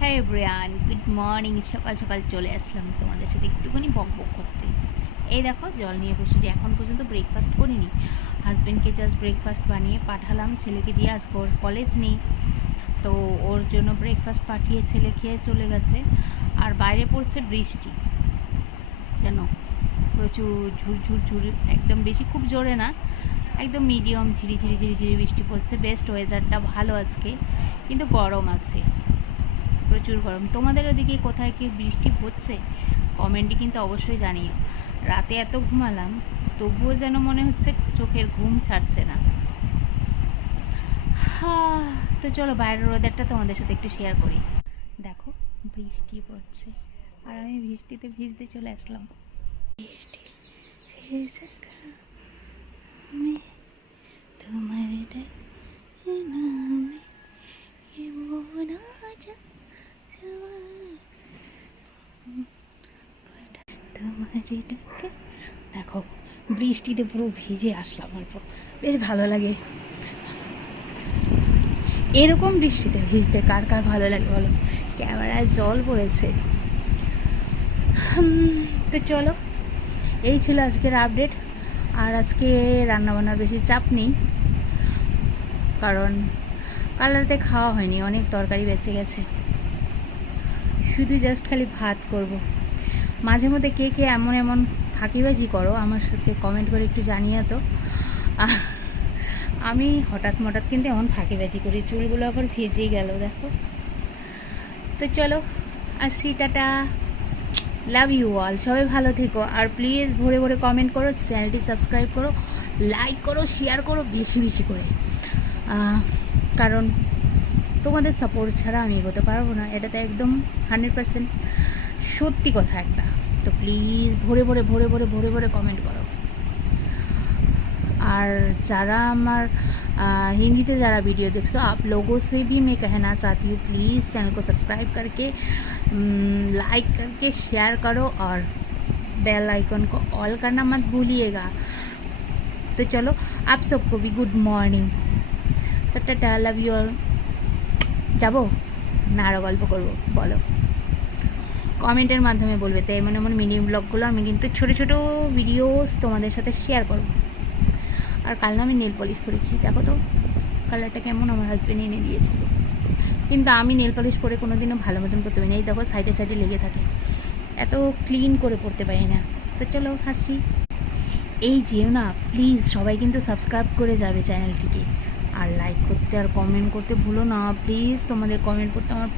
হ্যাঁ Brian, good morning. সকাল সকাল চলে আসলাম তোমাদের সাথে একটুখানি বক বক করতে। এই দেখো জল নিয়ে বসেছি, এখন পর্যন্ত ব্রেকফাস্ট করিনি। হাজব্যান্ডকে জাস্ট ব্রেকফাস্ট বানিয়ে পাঠালাম, ছেলেকে দিয়ে আজকে ওর কলেজ নেই, তো ওর জন্য ব্রেকফাস্ট পাঠিয়ে ছেলে খেয়ে চলে গেছে। আর বাইরে পড়ছে বৃষ্টি, জানো, প্রচুর ঝুরঝুর ঝুরি, একদম বেশি খুব জোরে না, একদম মিডিয়াম ঝিরিঝিরি ঝিরিঝিরি বৃষ্টি পড়ছে। বেস্ট ওয়েদারটা ভালো আজকে, কিন্তু গরম আছে, প্রচুর গরম। তোমাদের ওদিকে কোথায় কি বৃষ্টি হচ্ছে কমেন্টে কিন্তু অবশ্যই জানিও। রাতে এত ঘুমালাম, তবুও যেন মনে হচ্ছে চোখের ঘুম ছাড়ছে না। তো চলো বাইরের ওয়েদারটা তোমাদের সাথে একটু শেয়ার করি। দেখো বৃষ্টি পড়ছে, আর আমি বৃষ্টিতে ভিজতে চলে আসলাম। বৃষ্টি তোমার দেখো বৃষ্টিতে পুরো ভিজে আসলাম, অল্প বেশ ভালো লাগে। এরকম বৃষ্টিতে ভিজতে কার কার ভালো লাগে বলো? ক্যামেরায় জল পড়েছে। তো চলো, এই ছিল আজকের আপডেট। আর আজকে রান্নাবান্নার বেশি চাপ নেই, কারণ কাল রাতে খাওয়া হয়নি, অনেক তরকারি বেঁচে গেছে। শুধু জাস্ট খালি ভাত করব। মাঝে মধ্যে কে কে এমন এমন ফাঁকিবাজি করো আমার সাথে কমেন্ট করে একটু জানিয়ে তো। আমি হঠাৎ কিন্তু এমন ফাঁকিবাজি করি, চুলগুলো আবার ভিজেই গেল দেখো। তো চলো আসি, টাটা, লাভ ইউ অল, সবাই ভালো থেকো। আর প্লিজ ভরে ভরে কমেন্ট করো, চ্যানেলটি সাবস্ক্রাইব করো, লাইক করো, শেয়ার করো বেশি বেশি করে, কারণ তোমাদের সাপোর্ট ছাড়া আমি এগোতে পারবো না, এটা তো একদম 100% সত্যি কথা একটা। তো প্লিজ ভরে ভরে ভরে ভরে ভরে ভরে কমেন্ট করো। আর যারা আমার हिंदी ज़रा वीडियो देखो, आप लोगों से भी मैं कहना चाहती हूँ, प्लीज़ चैनल को सब्सक्राइब करके लाइक करके शेयर करो, और बेल आइकन को ऑल करना मत भूलिएगा। तो चलो आप सबको भी गुड मॉर्निंग, तो टाटा, लव यू ऑल। যাবো না আরও গল্প করবো বলো? কমেন্টের মাধ্যমে বলবে, তো এমন এমন মিনি ব্লগগুলো আমি কিন্তু ছোটো ছোটো ভিডিওস তোমাদের সাথে শেয়ার করবো। আর কাল না আমি নেল পলিশ করেছি, দেখো তো কালারটা কেমন, আমার হাজব্যান্ড এনে দিয়েছিল, কিন্তু আমি নেল পলিশ করে কোনো দিনও ভালো মতন করতে পারি না। এই দেখো সাইডে সাইডে লেগে থাকে, এত ক্লিন করে পড়তে পারি না। তো চলো হাসি। এই যেও না প্লিজ, সবাই কিন্তু সাবস্ক্রাইব করে যাবে চ্যানেলটিকে, আর লাইক করতে আর কমেন্ট করতে ভুলো না প্লিজ। তোমাদের কমেন্ট করতে আমার